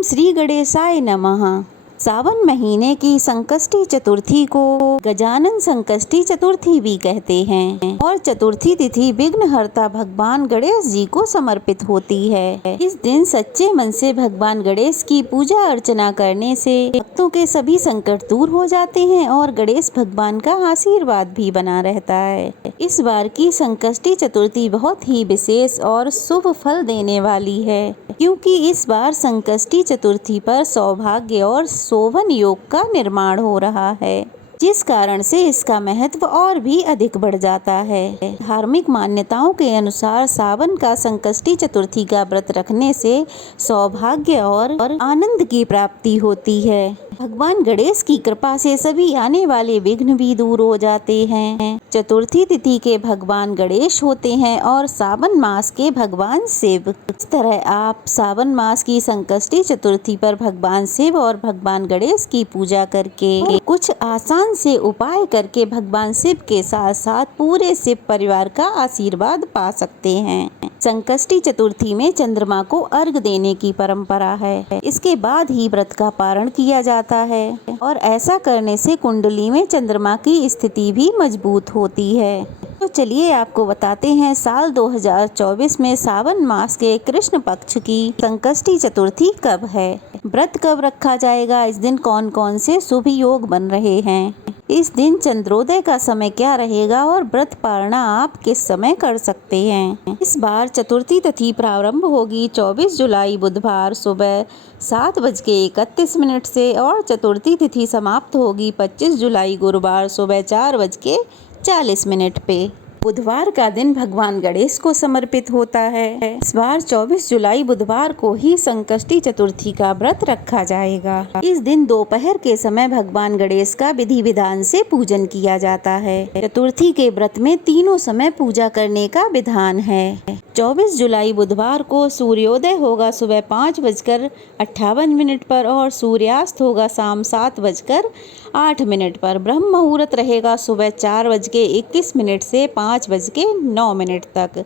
ओम श्री गणेशाय नमः। सावन महीने की संकष्टी चतुर्थी को गजानन संकष्टी चतुर्थी भी कहते हैं और चतुर्थी तिथि विघ्नहर्ता भगवान गणेश जी को समर्पित होती है। इस दिन सच्चे मन से भगवान गणेश की पूजा अर्चना करने से भक्तों के सभी संकट दूर हो जाते हैं और गणेश भगवान का आशीर्वाद भी बना रहता है। इस बार की संकष्टी चतुर्थी बहुत ही विशेष और शुभ फल देने वाली है, क्योंकि इस बार संकष्टी चतुर्थी पर सौभाग्य और शोभन योग का निर्माण हो रहा है, जिस कारण से इसका महत्व और भी अधिक बढ़ जाता है। धार्मिक मान्यताओं के अनुसार सावन का संकष्टी चतुर्थी का व्रत रखने से सौभाग्य और आनंद की प्राप्ति होती है। भगवान गणेश की कृपा से सभी आने वाले विघ्न भी दूर हो जाते हैं। चतुर्थी तिथि के भगवान गणेश होते हैं और सावन मास के भगवान शिव। इस तरह आप सावन मास की संकष्टी चतुर्थी पर भगवान शिव और भगवान गणेश की पूजा करके कुछ आसान से उपाय करके भगवान शिव के साथ साथ पूरे शिव परिवार का आशीर्वाद पा सकते हैं। संकष्टी चतुर्थी में चंद्रमा को अर्घ देने की परंपरा है। इसके बाद ही व्रत का पारण किया जाता है और ऐसा करने से कुंडली में चंद्रमा की स्थिति भी मजबूत होती है। तो चलिए आपको बताते हैं साल 2024 में सावन मास के कृष्ण पक्ष की संकष्टी चतुर्थी कब है, व्रत कब रखा जाएगा, इस दिन कौन कौन से शुभ योग बन रहे हैं, इस दिन चंद्रोदय का समय क्या रहेगा और व्रत पारणा आप किस समय कर सकते हैं। इस बार चतुर्थी तिथि प्रारंभ होगी 24 जुलाई बुधवार सुबह 7:31 से और चतुर्थी तिथि समाप्त होगी 25 जुलाई गुरुवार सुबह 4:40 पे। बुधवार का दिन भगवान गणेश को समर्पित होता है। इस बार 24 जुलाई बुधवार को ही संकष्टी चतुर्थी का व्रत रखा जाएगा। इस दिन दोपहर के समय भगवान गणेश का विधि विधान से पूजन किया जाता है। चतुर्थी के व्रत में तीनों समय पूजा करने का विधान है। 24 जुलाई बुधवार को सूर्योदय होगा सुबह 5:58 पर और सूर्यास्त होगा शाम 7:08 पर। ब्रह्म मुहूर्त रहेगा सुबह 4:21 से 5:09 तक।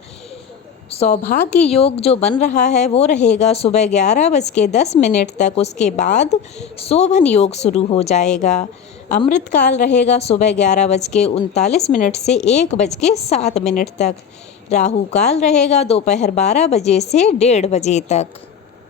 सौभाग्य योग जो बन रहा है वो रहेगा सुबह 11:10 तक। उसके बाद शोभन योग शुरू हो जाएगा। अमृत काल रहेगा सुबह 11:39 से 1:07 तक। राहु काल रहेगा दोपहर 12 बजे से 1:30 बजे तक।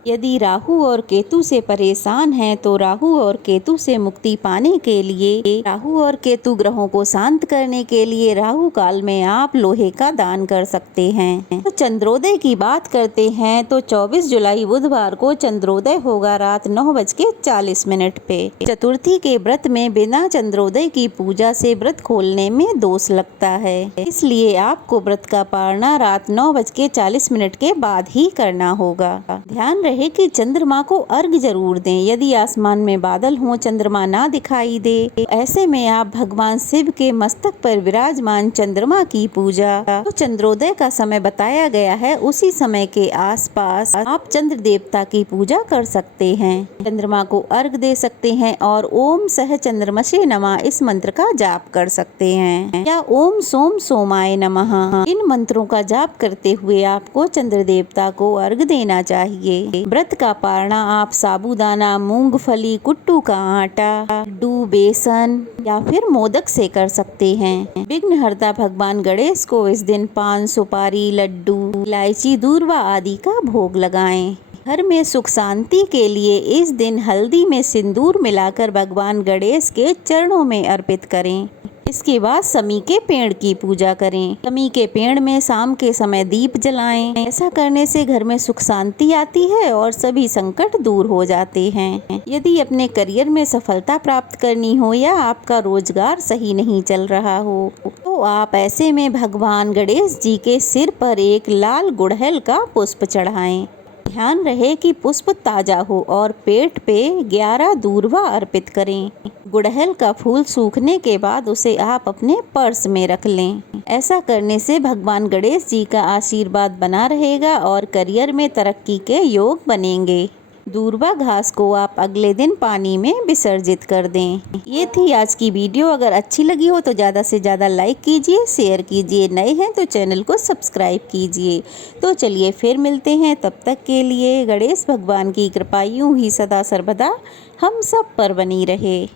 यदि राहु और केतु से परेशान हैं तो राहु और केतु से मुक्ति पाने के लिए, राहु और केतु ग्रहों को शांत करने के लिए राहु काल में आप लोहे का दान कर सकते हैं। तो चंद्रोदय की बात करते हैं तो 24 जुलाई बुधवार को चंद्रोदय होगा रात 9:40 पे। चतुर्थी के व्रत में बिना चंद्रोदय की पूजा से व्रत खोलने में दोष लगता है, इसलिए आपको व्रत का पारणा रात 9:40 के बाद ही करना होगा। ध्यान रहे कि चंद्रमा को अर्घ जरूर दें। यदि आसमान में बादल हों, चंद्रमा ना दिखाई दे, ऐसे में आप भगवान शिव के मस्तक पर विराजमान चंद्रमा की पूजा तो चंद्रोदय का समय बताया गया है उसी समय के आसपास आप चंद्र देवता की पूजा कर सकते हैं। चंद्रमा को अर्घ दे सकते हैं और ओम सह चंद्रमसे नमः इस मंत्र का जाप कर सकते हैं या ओम सोम सोमाय नमः इन मंत्रों का जाप करते हुए आपको चंद्र देवता को अर्घ देना चाहिए। व्रत का पारणा आप साबूदाना, मूंगफली, कुट्टू का आटा, लड्डू, बेसन या फिर मोदक से कर सकते हैं। विघ्नहर्ता भगवान गणेश को इस दिन पान, सुपारी, लड्डू, इलायची, दूर्वा आदि का भोग लगाएं। घर में सुख शांति के लिए इस दिन हल्दी में सिंदूर मिलाकर भगवान गणेश के चरणों में अर्पित करें। इसके बाद समी के पेड़ की पूजा करें। समी के पेड़ में शाम के समय दीप जलाएं। ऐसा करने से घर में सुख शांति आती है और सभी संकट दूर हो जाते हैं। यदि अपने करियर में सफलता प्राप्त करनी हो या आपका रोजगार सही नहीं चल रहा हो तो आप ऐसे में भगवान गणेश जी के सिर पर एक लाल गुड़हल का पुष्प चढ़ाएं। ध्यान रहे कि पुष्प ताजा हो और पेट पे 11 दूर्वा अर्पित करें। गुड़हल का फूल सूखने के बाद उसे आप अपने पर्स में रख लें। ऐसा करने से भगवान गणेश जी का आशीर्वाद बना रहेगा और करियर में तरक्की के योग बनेंगे। दूर्वा घास को आप अगले दिन पानी में विसर्जित कर दें। ये थी आज की वीडियो। अगर अच्छी लगी हो तो ज़्यादा से ज़्यादा लाइक कीजिए, शेयर कीजिए, नए हैं तो चैनल को सब्सक्राइब कीजिए। तो चलिए फिर मिलते हैं, तब तक के लिए गणेश भगवान की कृपा यूं ही सदा सर्वदा हम सब पर बनी रहे।